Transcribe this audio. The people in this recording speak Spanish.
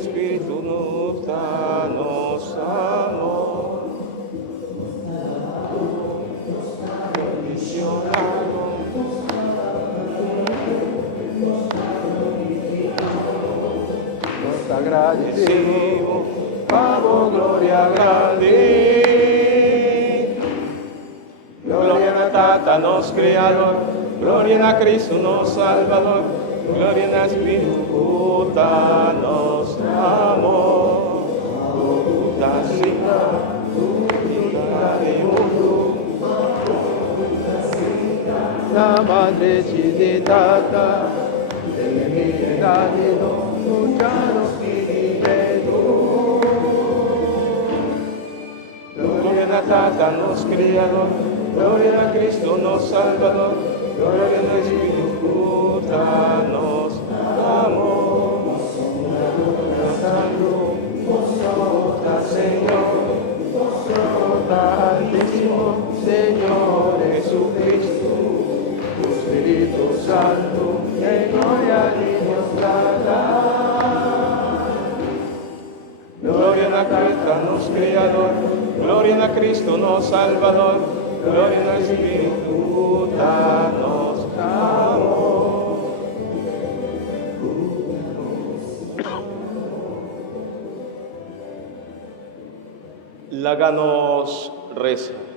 Espíritu nos amor. Nos agradecemos, pavo, gloria grande. Gloria a Tata, nos Creador, gloria a Cristo, nos Salvador, gloria a Espíritu, puta, nos amor. Puta, sita, puta de mundo, la madre de Tata, de mi edad de no, ya nos pide tú. Gloria a Tata, nos Creador, gloria a Cristo, nos Salvador, gloria al Espíritu, puta, nos amor. Sota, Señor, sota, Altísimo, Señor Jesucristo, tu Espíritu Santo, en gloria de Dios trata. Gloria a Cristo, nos Creador, gloria a Cristo, nos Salvador, gloria al Espíritu, danos amor. Láganos reza.